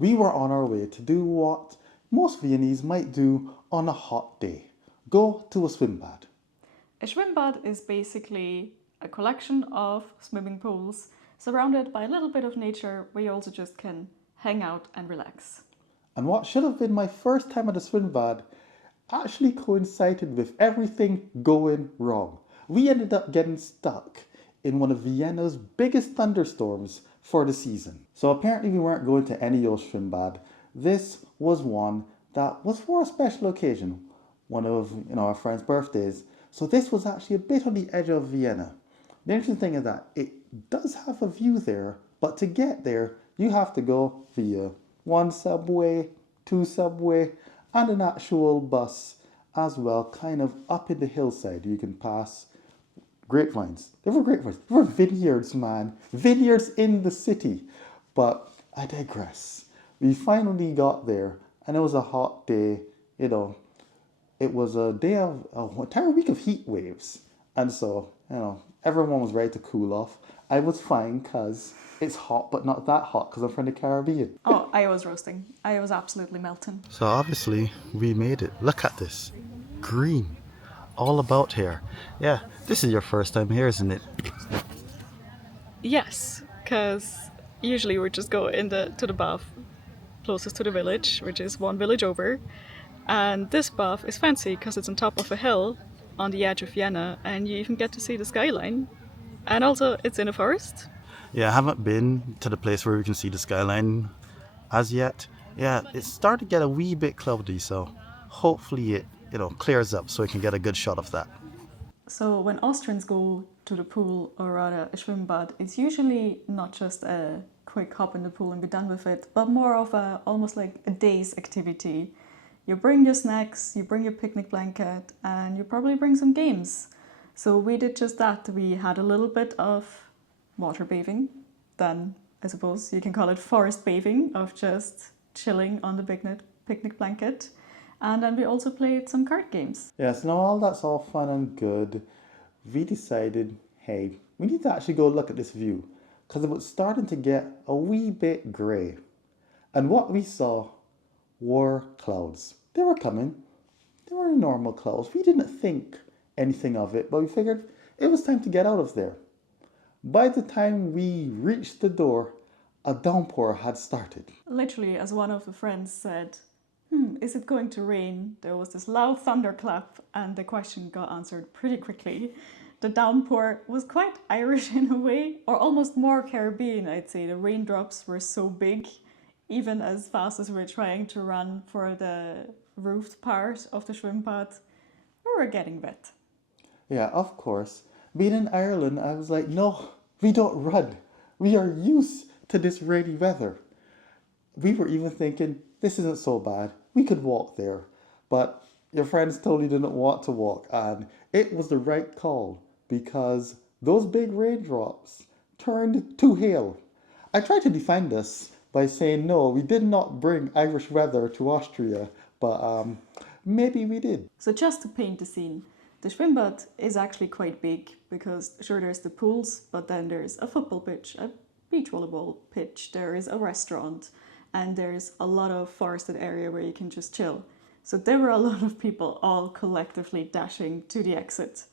We were on our way to do what most Viennese might do on a hot day. Go to a schwimmbad. A schwimmbad is basically a collection of swimming pools surrounded by a little bit of nature where you also just can hang out and relax. And what should have been my first time at a schwimmbad actually coincided with everything going wrong. We ended up getting stuck in one of Vienna's biggest thunderstorms for the season. So apparently we weren't going to any old schwimmbad. This was one that was for a special occasion, one of our friend's birthdays. So this was actually a bit on the edge of Vienna. The interesting thing is that it does have a view there, but to get there you have to go via one subway, two subway, and an actual bus as well, kind of up in the hillside. You can pass grapevines. There were grapevines. There were vineyards, man. Vineyards in the city. But I digress. We finally got there, and it was a hot day. It was a day of an entire week of heat waves. And so, everyone was ready to cool off. I was fine because it's hot, but not that hot because I'm from the Caribbean. Oh, I was roasting. I was absolutely melting. So obviously we made it. Look at this. Green. All about here. Yeah, this is your first time here, isn't it? Yes, because usually we just go to the bath closest to the village, which is one village over. And this bath is fancy because it's on top of a hill on the edge of Vienna, and you even get to see the skyline. And also, it's in a forest. Yeah, I haven't been to the place where we can see the skyline as yet. Yeah, it's starting to get a wee bit cloudy, so hopefully it, clears up so we can get a good shot of that. So when Austrians go to the pool, or rather a schwimmbad, it's usually not just a quick hop in the pool and be done with it, but more of almost like a day's activity. You bring your snacks, you bring your picnic blanket, and you probably bring some games. So we did just that. We had a little bit of water bathing, then I suppose you can call it forest bathing, of just chilling on the picnic blanket. And then we also played some card games. Yes, now all that's all fun and good. We decided, hey, we need to actually go look at this view because it was starting to get a wee bit grey. And what we saw were clouds. They were coming. They were normal clouds. We didn't think anything of it, but we figured it was time to get out of there. By the time we reached the door, a downpour had started. Literally, as one of the friends said, is it going to rain? There was this loud thunderclap, and the question got answered pretty quickly. The downpour was quite Irish in a way, or almost more Caribbean, I'd say. The raindrops were so big, even as fast as we were trying to run for the roofed part of the schwimmbad, we were getting wet. Yeah, of course. Being in Ireland, I was like, no, we don't run. We are used to this rainy weather. We were even thinking, this isn't so bad. We could walk there. But your friends totally didn't want to walk, and it was the right call because those big raindrops turned to hail. I tried to defend us by saying, no, we did not bring Irish weather to Austria, but maybe we did. So just to paint the scene, the schwimmbad is actually quite big because sure there's the pools, but then there's a football pitch, a beach volleyball pitch, there is a restaurant, and there's a lot of forested area where you can just chill. So there were a lot of people all collectively dashing to the exit.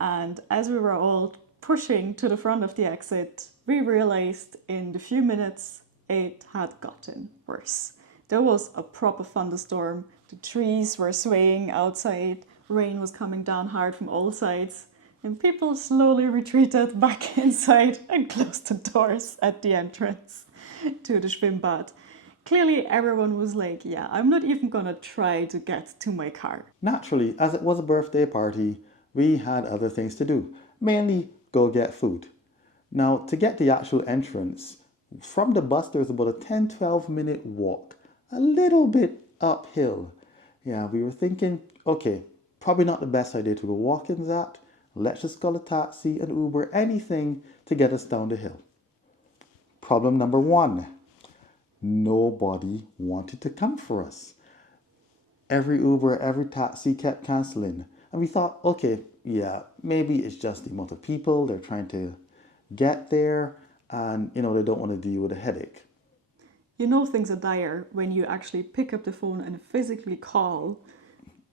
And as we were all pushing to the front of the exit, we realized in the few minutes it had gotten worse. There was a proper thunderstorm, the trees were swaying outside, rain was coming down hard from all sides, and people slowly retreated back inside and closed the doors at the entrance to the schwimmbad. Clearly everyone was like, yeah, I'm not even gonna try to get to my car. Naturally, as it was a birthday party, we had other things to do, mainly go get food. Now, to get the actual entrance, from the bus there's about a 10-12 minute walk, a little bit uphill. Yeah, we were thinking, okay, probably not the best idea to go walking that. Let's just call a taxi, an Uber, anything to get us down the hill. Problem number one, nobody wanted to come for us. Every Uber, every taxi kept cancelling. And we thought, okay, yeah, maybe it's just the amount of people, they're trying to get there and, they don't want to deal with a headache. You know things are dire when you actually pick up the phone and physically call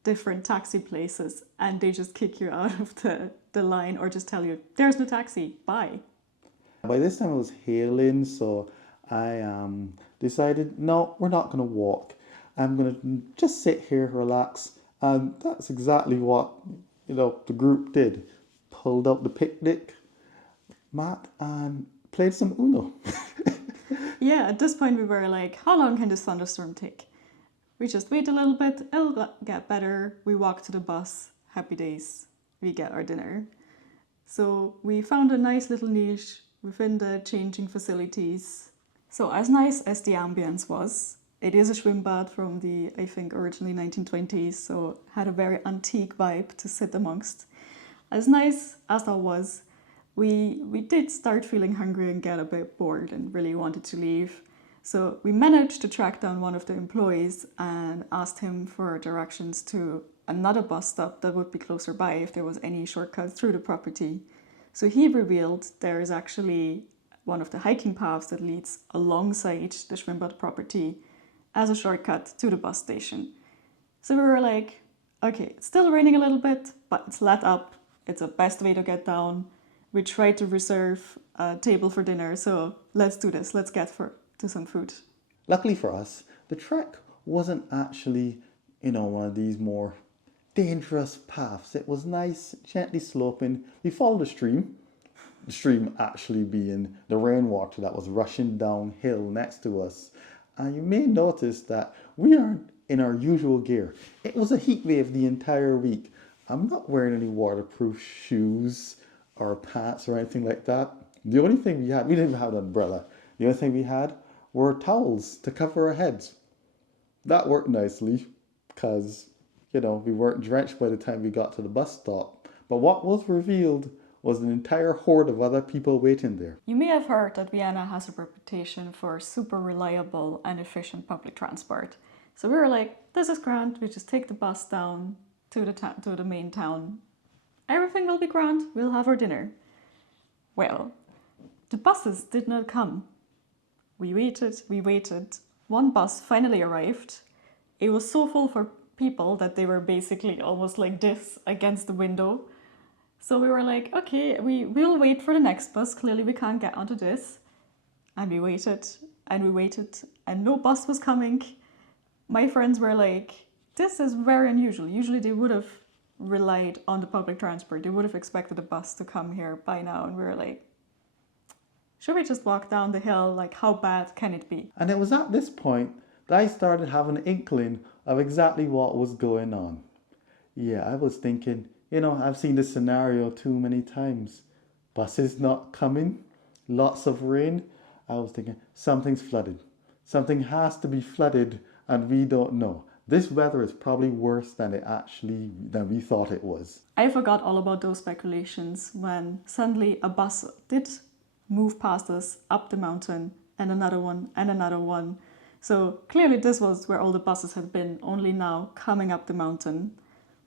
different taxi places and they just kick you out of the line or just tell you, there's no taxi, bye. By this time it was hailing, so I decided, no, we're not going to walk. I'm going to just sit here, relax. And that's exactly what, the group did. Pulled up the picnic mat and played some Uno. Yeah, at this point we were like, how long can this thunderstorm take? We just wait a little bit, it'll get better. We walk to the bus, happy days, we get our dinner. So we found a nice little niche within the changing facilities. So as nice as the ambience was, it is a schwimmbad from the, I think, originally 1920s, so had a very antique vibe to sit amongst. As nice as that was, we did start feeling hungry and get a bit bored and really wanted to leave. So we managed to track down one of the employees and asked him for directions to another bus stop that would be closer by if there was any shortcut through the property. So he revealed there is actually one of the hiking paths that leads alongside the schwimmbad property as a shortcut to the bus station. So we were like, okay, it's still raining a little bit, but it's let up. It's the best way to get down. We tried to reserve a table for dinner, so let's do this. Let's get to some food. Luckily for us, the trek wasn't actually, one of these more dangerous paths. It was nice, gently sloping. We followed the stream actually being the rainwater that was rushing downhill next to us. And you may notice that we aren't in our usual gear. It was a heat wave the entire week. I'm not wearing any waterproof shoes or pants or anything like that. The only thing we didn't even have an umbrella. The only thing we had were towels to cover our heads. That worked nicely because, we weren't drenched by the time we got to the bus stop. But what was revealed was an entire horde of other people waiting there. You may have heard that Vienna has a reputation for super reliable and efficient public transport. So we were like, this is grand. We just take the bus down to the main town. Everything will be grand. We'll have our dinner. Well, the buses did not come. We waited. One bus finally arrived. It was so full for people that they were basically almost like this against the window. So we were like, okay, we'll wait for the next bus. Clearly we can't get onto this. And we waited and no bus was coming. My friends were like, this is very unusual. Usually they would have relied on the public transport. They would have expected a bus to come here by now. And we were like, should we just walk down the hill? Like, how bad can it be? And it was at this point that I started having an inkling of exactly what was going on. Yeah, I was thinking, I've seen this scenario too many times. Buses not coming, lots of rain. I was thinking, something's flooded. Something has to be flooded and we don't know. This weather is probably worse than we thought it was. I forgot all about those speculations when suddenly a bus did move past us up the mountain and another one and another one. So clearly this was where all the buses had been, only now coming up the mountain.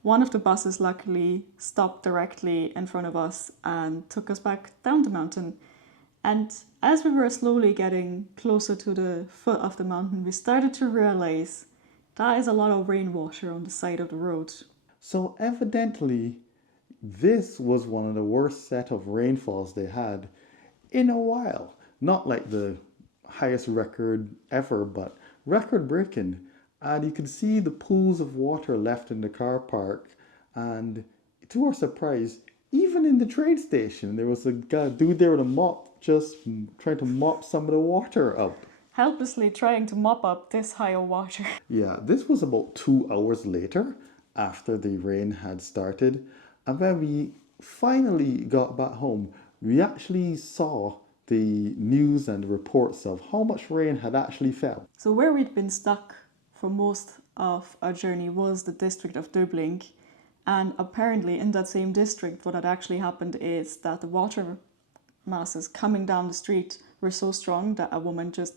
One of the buses luckily stopped directly in front of us and took us back down the mountain. And as we were slowly getting closer to the foot of the mountain, we started to realize that is a lot of rainwater on the side of the road. So evidently, this was one of the worst set of rainfalls they had in a while. Not like the highest record ever, but record-breaking. And you could see the pools of water left in the car park. And to our surprise, even in the train station, there was a dude there with a mop just trying to mop some of the water up. Helplessly trying to mop up this high of water. Yeah, this was about 2 hours later after the rain had started. And when we finally got back home, we actually saw the news and reports of how much rain had actually fell. So where we'd been stuck for most of our journey was the district of Dublin. And apparently in that same district, what had actually happened is that the water masses coming down the street were so strong that a woman just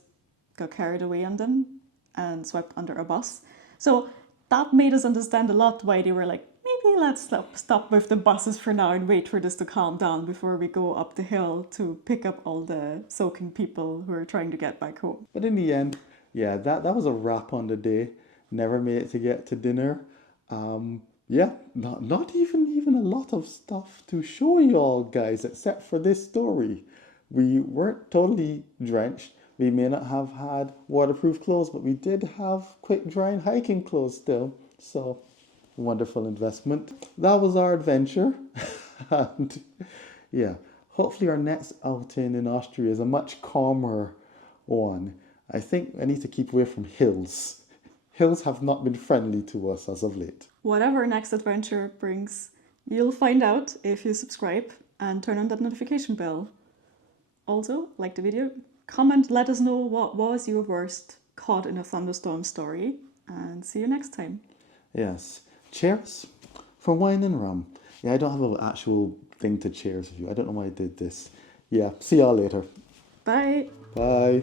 got carried away on them and swept under a bus. So that made us understand a lot why they were like, maybe let's stop with the buses for now and wait for this to calm down before we go up the hill to pick up all the soaking people who are trying to get back home. But in the end, yeah, that was a wrap on the day. Never made it to get to dinner. Yeah, not even a lot of stuff to show you all guys, except for this story. We weren't totally drenched. We may not have had waterproof clothes, but we did have quick drying hiking clothes still. So, wonderful investment. That was our adventure. And yeah, hopefully our next outing in Austria is a much calmer one. I think I need to keep away from hills. Hills have not been friendly to us as of late. Whatever next adventure brings, you'll find out if you subscribe and turn on that notification bell. Also, like the video, comment, let us know what was your worst caught in a thunderstorm story, and see you next time. Yes. Cheers for wine and rum. Yeah, I don't have an actual thing to cheers with you. I don't know why I did this. Yeah, see y'all later. Bye! Bye.